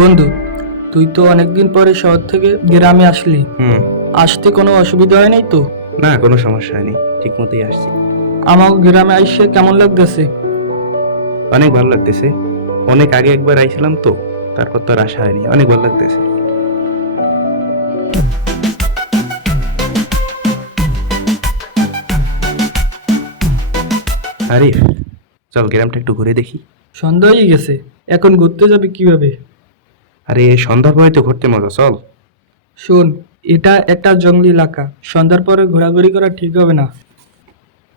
বন্ধু, তুই তো অনেকদিন পরে শহর থেকে গ্রামে আসলি। হুম। আসতে কোনো অসুবিধা হয় নাই তো? না, কোনো সমস্যা হয়নি, ঠিক মতোই আসছি। আমার গ্রামে আইসে কেমন লাগতেছে? অনেক ভালো লাগতেছে। অনেক আগে একবার আইছিলাম তো, তারপর তো আর আসা হয়নি। অনেক ভালো লাগতেছে। আরে, চল গ্রামটা একটু ঘুরে দেখি। সন্ধ্যা হয়ে গেছে, এখন ঘুরতে যাবে কিভাবে? আরে, সন্ধ্যার পরে তো ঘুরতে মজা, চল। শোন, এটা একটা জঙ্গলি এলাকা, সন্ধ্যার পরে ঘোরাঘুরি করা ঠিক হবে না।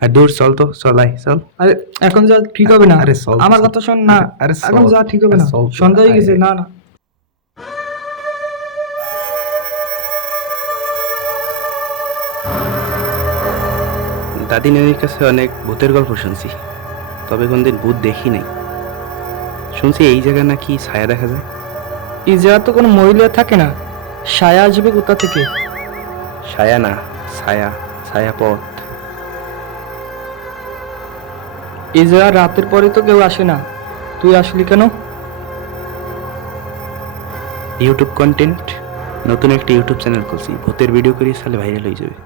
আর দূর চল তো, চল আয়, চল। আরে, এখন যা ঠিক হবে না। আরে চল তো, আমার চল। কথা শোন না। আরে এখন চল। যা ঠিক হবে আরে না, চল তো, সন্ধ্যা হয়ে আয়, গেছে। আয়। না না। দাদি নানির কাছে অনেক ভূতের গল্প শুনছি, তবে কোনদিন ভূত দেখি নাই। শুনছি এই জায়গায় নাকি ছায়া দেখা যায়। এই জায়গা তো কোনো মহিলা থাকে না, সায়া আসবে কোথা থেকে? ছায়া না, ছায়া, ছায়াপথ। এই জায়গা রাতের পরে তো কেউ আসে না, তুই আসলি কেন? ইউটিউব কন্টেন্ট, নতুন একটা ইউটিউব চ্যানেল খুলছি, ভূতের ভিডিও করি, তাহলে ভাইরাল হয়ে যাবে।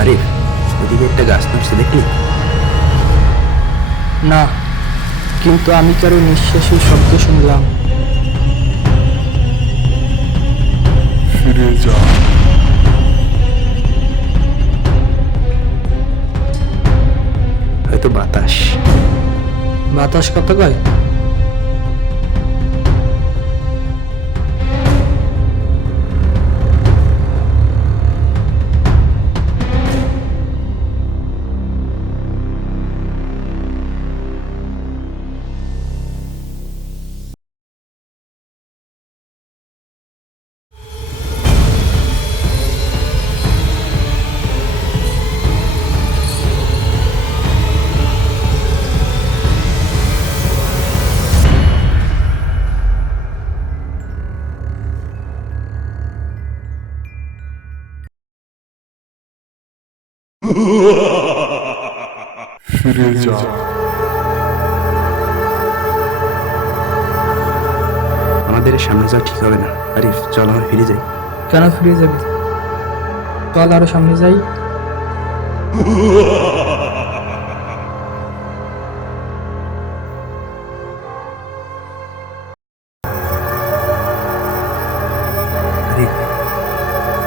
আরে, ওদিকে একটা গাছ নড়ছে, দেখলি? না, কিন্তু আমি কারো নিঃশ্বাসের শব্দ শুনলাম। ফিরে যা। হয়তো বাতাস। বাতাস কত কয়? ফিরে যা। আমাদের সামনে যাওয়া ঠিক হবে না। আরিফ, চল আমরা ফিরে যাই। কেন ফিরে যাবি? চল আরো সামনে যাই। আরিফ,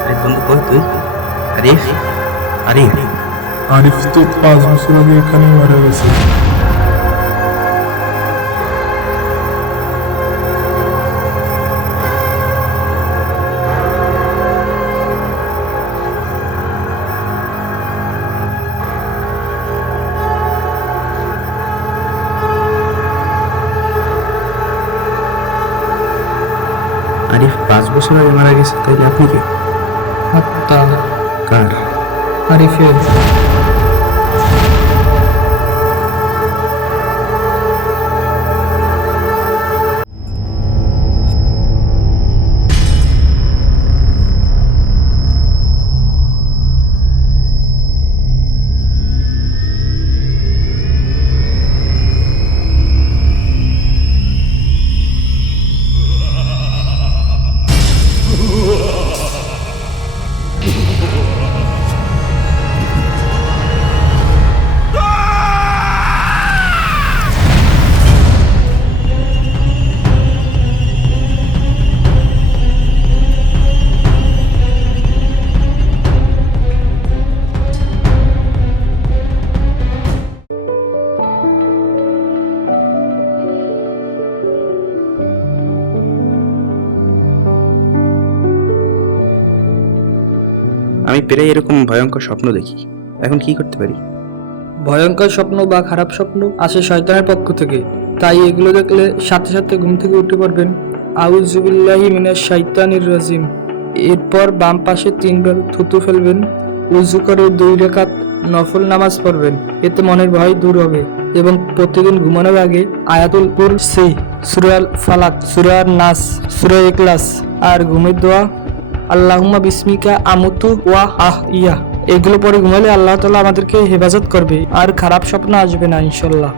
আরিফ বন্ধু, কই তুই? আরিফ, আরিফ। আরিফ তো 5 বছর আগে এখানে মারা গেছে। আরিফ 5 বছর আগে মারা গেছে, তাইলে আপনি কে? আত্মা। কার? আরিফের। আমি প্রায় এরকম ভয়ঙ্কর স্বপ্ন দেখি। এখন কি করতে পারি? ভয়ঙ্কর স্বপ্ন বা খারাপ স্বপ্ন আসে শয়তানের পক্ষ থেকে, তাই এগুলো দেখলে সাথে সাথে ঘুম থেকে উঠে পড়বেন আউযুবিল্লাহি মিনাশ শাইতানির রাজিম। এরপর বাম পাশে 3 বার থুতু ফেলবেন। উযু করে 2 রাকাত নফল নামাজ পড়বেন, এতে মনের ভয় দূর হবে। এবং প্রতিদিন ঘুমানোর আগে আয়াতুল কুরসি, সূরা আল ফালাক, সূরা আন নাস, সূরা ইখলাস আর ঘুমের দোয়া আল্লাহুম্মা বিসমিকা আমুতু ওয়া আহইয়া, এগুলো পরে ঘুমালে আল্লাহ তাআলা আমাদেরকে হেফাজত করবে আর খারাপ স্বপ্ন আসবে না ইনশাল্লাহ।